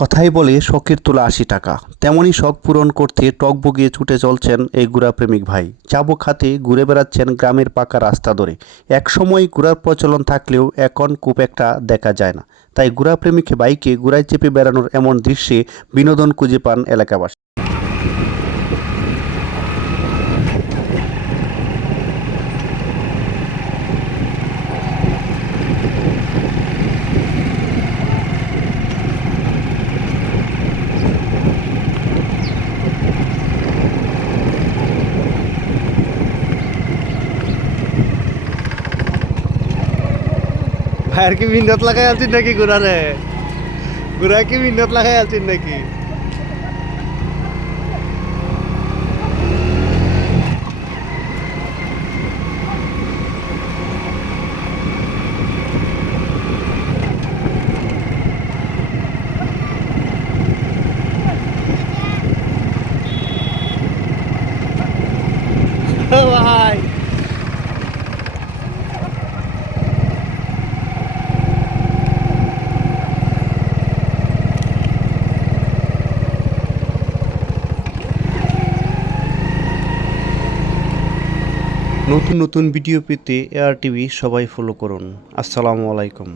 কথাই বলে শখের তোলা ৮০ টাকা। তেমনই শখ পূরণ করতে টগবগিয়ে ছুটে চলছেন এই ঘোড়াপ্রেমিক ভাই। চাবুক হাতে ঘুরে বেড়াচ্ছেন গ্রামের পাকা রাস্তা ধরে। একসময় ঘোড়ার প্রচলন থাকলেও এখন খুব একটা দেখা যায় না। তাই ঘোড়াপ্রেমিক বাইকে ঘোড়ায় চেপে বেড়ানোর এমন দৃশ্যে বিনোদন খুঁজে পান এলাকাবাসী। ভাইয়ের কি মিন্নত লাগাই আলছিস নাকি ঘোড়ারে? ঘোড়া কি মিন্নত লাগাই আলছিস নাকি? ভাই নতুন নতুন ভিডিও পেতে এআর টিভি সবাই ফলো করুন। আসসালামু আলাইকুম।